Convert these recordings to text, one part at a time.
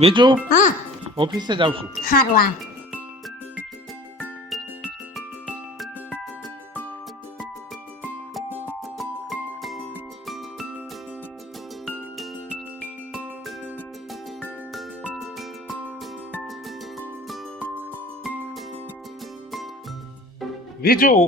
બીજું હા ઓફિસે જાઉં છું. હારું આ બીજું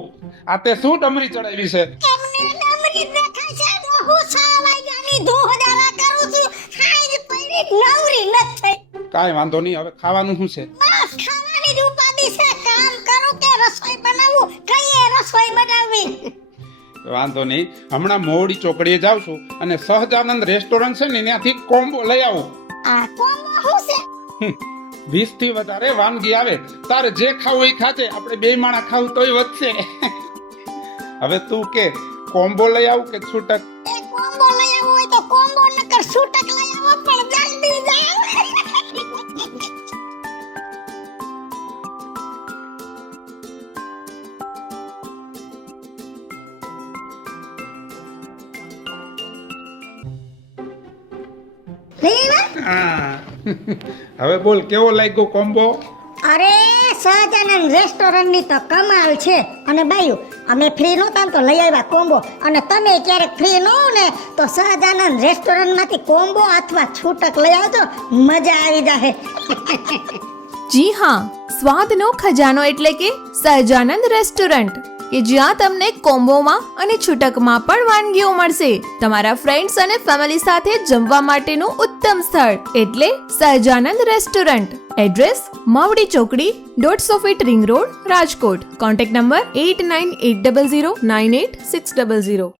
આ તે શું ડમરી ચડાવી છે? એમને નમરી દેખાય છે હું 6 વાગ્યાની ધોહડારા કરું છું હાઈ પડી નવરી નથ થઈ કાંઈ વાંધો નહીં, હવે ખાવાનું શું છે? બસ ખાવાની જ ઉપાધિ છે કામ કરું કે રસોઈ બનાવું કઈએ રસોઈ બનાવવી વાંધો નહીં, હમણાં મોવડી ચોકડીએ જાઉં છું અને સહજાનંદ રેસ્ટોરન્ટ છે ને ત્યાંથી કોમ્બો લઈ આવું. આ કોમો શું છે 20 થી વધારે વાનગી આવે, તારે જે ખાવું એ ખાજે, આપણે બે માણા ખાવું તોય વધશે. હવે તું કે કોમ્બો લઈ આવું કે છૂટક? એ કોમ્બો લઈ આવો હોય તો કોમ્બો નકર છૂટક લઈ આવો પણ જલ્દી જાવ હા. હવે બોલ કેવો લાગ્યો કોમ્બો? અરે સહજાનંદ રેસ્ટોરન્ટ ની તો કમાલ છે. અને બાયું અમે ફ્રી નહોતા ને તો લઈ આવ્યા કોમ્બો, અને તમે ક્યારેક ફ્રી ન હો ને તો સહજાનંદ રેસ્ટોરન્ટ માંથી કોમ્બો અથવા છૂટક લઈ આવજો, મજા આવી જાહે જી હા, સ્વાદનો ખજાનો એટલે કે સહજાનંદ રેસ્ટોરન્ટ કે જ્યાં તમને કોમ્બોમાં અને છૂટકમાં પણ વાનગીઓ મળશે. તમારા ફ્રેન્ડ્સ અને ફેમિલી સાથે જમવા માટેનું ઉત્તમ સ્થળ એટલે સહજાનંદ રેસ્ટોરન્ટ. એડ્રેસ માવડી ચોકડી 150 fit ring road, Rajkot. Contact number 8980098600.